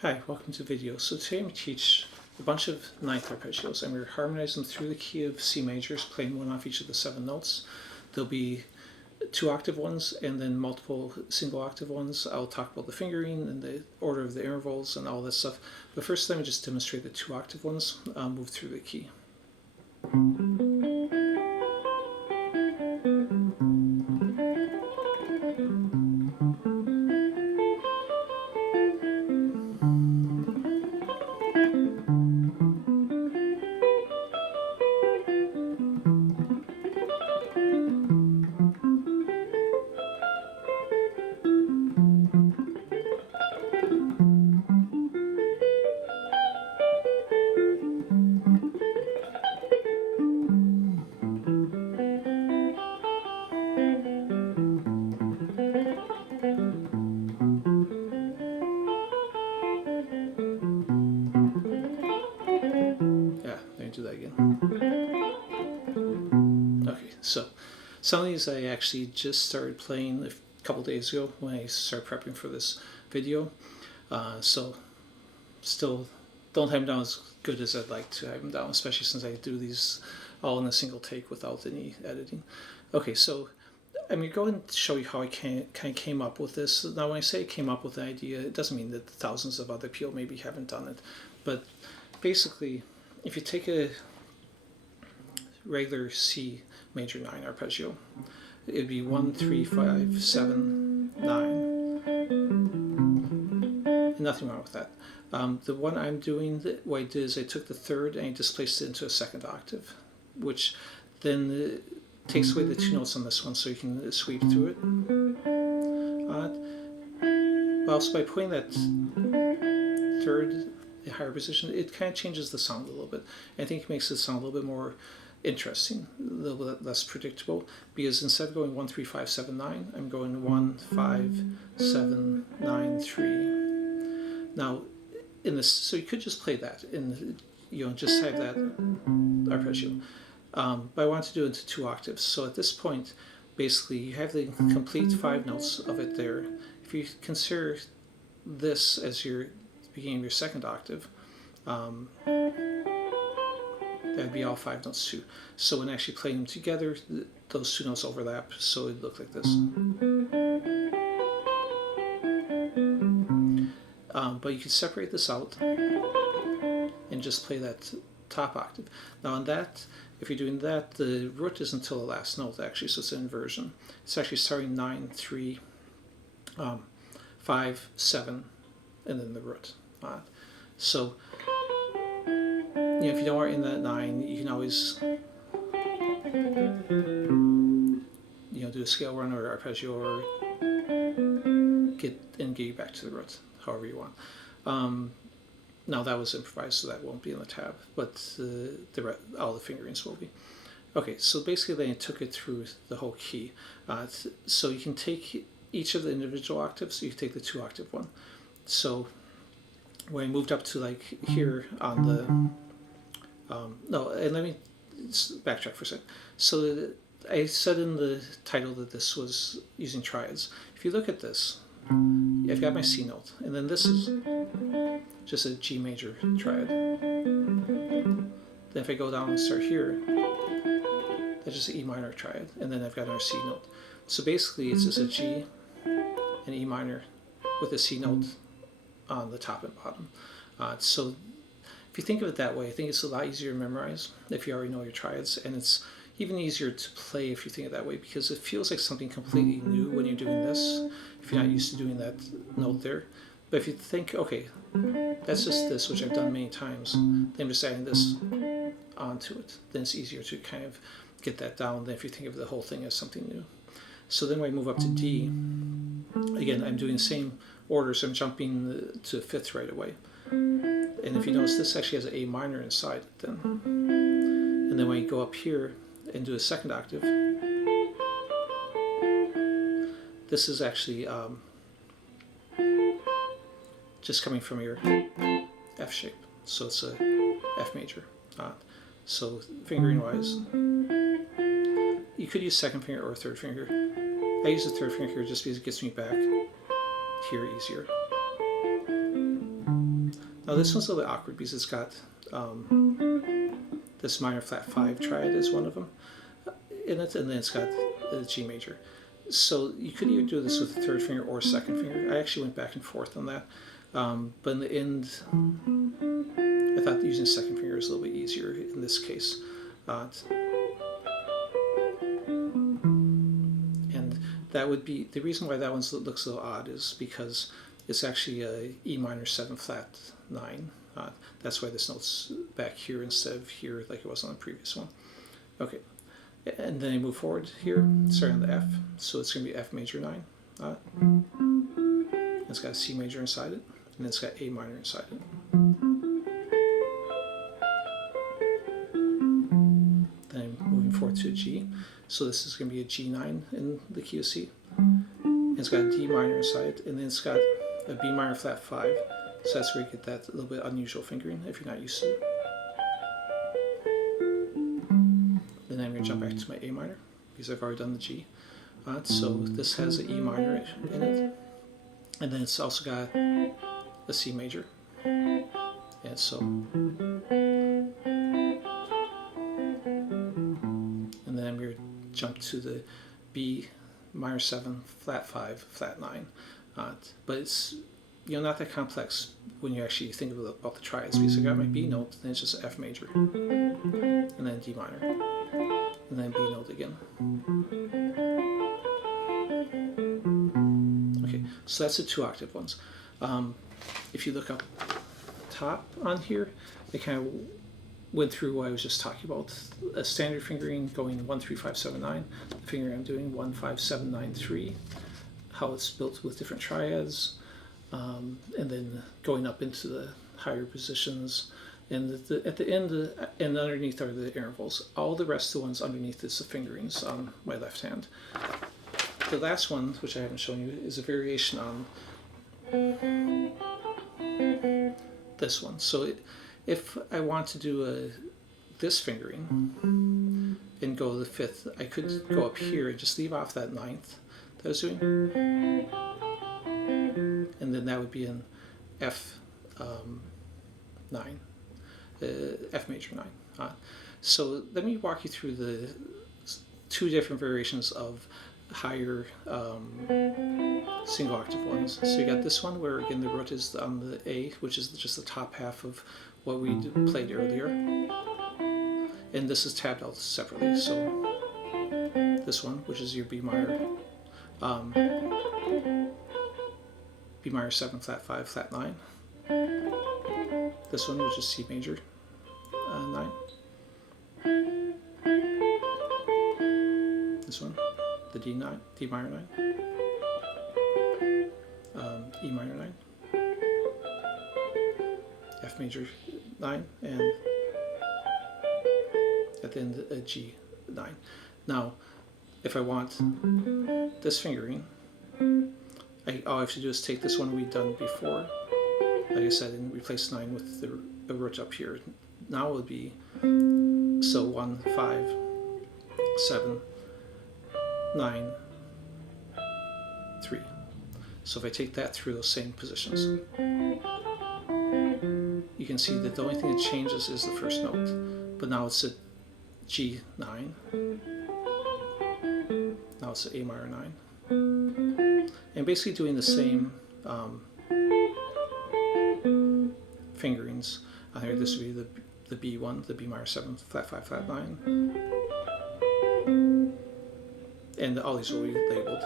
Hi, welcome to the video. So today I'm going to teach a bunch of ninth arpeggios and we're harmonizing them through the key of C majors, playing one off each of the 7 notes. There'll be 2-octave ones and then multiple single octave ones. I'll talk about the fingering and the order of the intervals and all that stuff. But first let me just demonstrate the 2-octave ones move through the key. Do that again. Okay, so some of these I actually just started playing a couple days ago when I started prepping for this video. So still don't have them down as good as I'd like to have them down, especially since I do these all in a single take without any editing. Okay, so I'm going to go and show you how I kind of came up with this. Now when I say I came up with the idea, it doesn't mean that thousands of other people maybe haven't done it. But basically, if you take a regular C major 9 arpeggio, it'd be 1, 3, 5, 7, 9. And nothing wrong with that. The one I'm doing, what I did is I took the third and I displaced it into a 2nd octave, which then takes away the 2 notes on this one so you can sweep through it. But also by putting that third higher position, it kind of changes the sound a little bit. I think it makes it sound a little bit more interesting, a little bit less predictable, because instead of going 1, 3, 5, 7, 9, I'm going 1, 5, 7, 9, 3. Now, in this, so you could just play that, and just have that arpeggio. But I want to do it into 2 octaves. So at this point, basically, you have the complete 5 notes of it there. If you consider this as your beginning of your 2nd octave, that'd be all 5 notes too. So when actually playing them together, those 2 notes overlap, so it'd look like this. But you can separate this out and just play that top octave. Now on that, if you're doing that, the root is until the last note actually, so it's an inversion. It's actually starting 9, 3, 5, 7, and then the root. So if you don't want in that 9, you can always do a scale run or arpeggio or get you back to the root, however you want. Now that was improvised, so that won't be in the tab, but all the fingerings will be. Okay, so basically then I took it through the whole key. So you can take each of the individual octaves, you can take the 2-octave one. So when I moved up to like here on the no, and let me backtrack for a second. So I said in the title that this was using triads. If you look at this, I've got my C note, and then this is just a G major triad. Then if I go down and start here, that's just an E minor triad, and then I've got our C note. So basically it's just a G and E minor with a C note on the top and bottom. So if you think of it that way, I think it's a lot easier to memorize if you already know your triads, and it's even easier to play if you think of it that way, because it feels like something completely new when you're doing this, if you're not used to doing that note there. But if you think, okay, that's just this, which I've done many times, then I'm just adding this onto it, then it's easier to kind of get that down than if you think of the whole thing as something new. So then when I move up to D, again, I'm doing the same order, so I'm jumping to 5th right away. And if you notice, this actually has an A minor inside it then. And then when you go up here and do a 2nd octave, this is actually just coming from your F shape. So it's a F major. So fingering wise, you could use 2nd finger or 3rd finger. I use the 3rd finger here just because it gets me back here easier. Now this one's a little bit awkward because it's got this minor flat 5 triad is one of them in it, and then it's got a G major. So you could either do this with the third finger or second finger. I actually went back and forth on that, but in the end, I thought using the second finger is a little bit easier in this case. And that would be, the reason why that one looks a little odd is because it's actually a E minor 7 flat 9. That's why this note's back here instead of here like it was on the previous one. Okay, and then I move forward here, starting on the F, so it's going to be F major 9. It's got a C major inside it, and then it's got A minor inside it. Then I'm moving forward to a G, so this is going to be a G9 in the key of C. And it's got a D minor inside, and then it's got a B minor flat 5, so that's where you get that little bit unusual fingering if you're not used to it. Then I'm going to jump back to my A minor because I've already done the G. So this has an E minor in it, and then it's also got a C major. And so, and then I'm going to jump to the B minor 7 flat 5 flat 9. But it's not that complex when you actually think about the triads, because I got my B note, then it's just F major, and then D minor, and then B note again. Okay, so that's the 2-octave ones. If you look up top on here, I kind of went through what I was just talking about. A standard fingering going 1, 3, 5, 7, 9. The fingering I'm doing 1, 5, 7, 9, 3. How it's built with different triads, and then going up into the higher positions. And at the end and underneath are the intervals. All the rest of the ones underneath is the fingerings on my left hand. The last one, which I haven't shown you, is a variation on this one. So if I want to do this fingering and go to the 5th, I could go up here and just leave off that 9th that I was doing, and then that would be an F 9, F major 9. So let me walk you through the 2 different variations of higher single octave ones. So you got this one where again the root is on the A, which is just the top half of what we played earlier, and this is tabbed out separately. So this one, which is your B minor, B minor 7 flat 5 flat 9. This one, which is C major 9. This one, the D minor 9, E minor 9, F major 9, and at the end a G 9. Now, if I want this fingering, all I have to do is take this one we've done before, like I said, and replace 9 with the root up here. Now it would be, so 1, 5, 7, 9, 3. So if I take that through those same positions, you can see that the only thing that changes is the first note, but now it's a G9, now it's an A minor 9, and basically doing the same fingerings. Here, this would be the B1, the B minor 7 flat 5 flat 9, and all these will be labeled.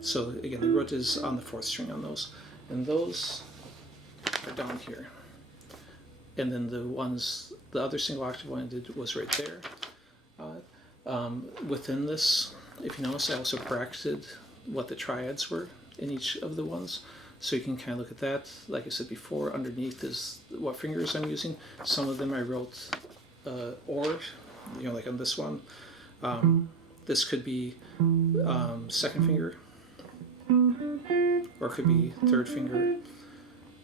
So again, the root is on the 4th string on those, and those are down here. And then the other single octave one I did was right there. Within this, if you notice, I also bracketed what the triads were in each of the ones. So you can kind of look at that. Like I said before, underneath is what fingers I'm using. Some of them I wrote or, like on this one. This could be second finger, or it could be third finger.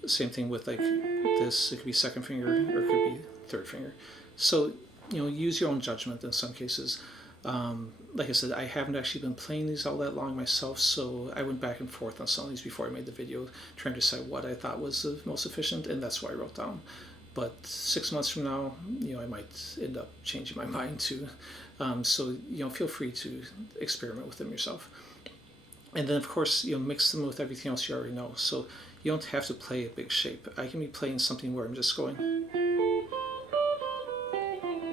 Same thing with like this, it could be second finger, or it could be third finger. So, use your own judgment in some cases. like I said, I haven't actually been playing these all that long myself, so I went back and forth on some of these before I made the video, trying to decide what I thought was the most efficient, and that's what I wrote down. But 6 months from now, I might end up changing my mind too. So feel free to experiment with them yourself. And then of course, mix them with everything else you already know. So you don't have to play a big shape. I can be playing something where I'm just going,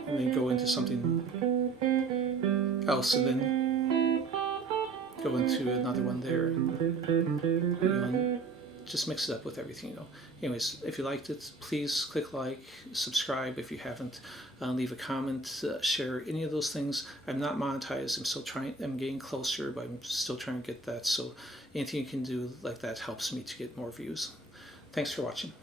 and then go into something else, and then go into another one there, and just mix it up with everything. Anyways, if you liked it, please click like, subscribe if you haven't, leave a comment, share any of those things. I'm not monetized. I'm getting closer, but I'm still trying to get that. So anything you can do like that helps me to get more views. Thanks for watching.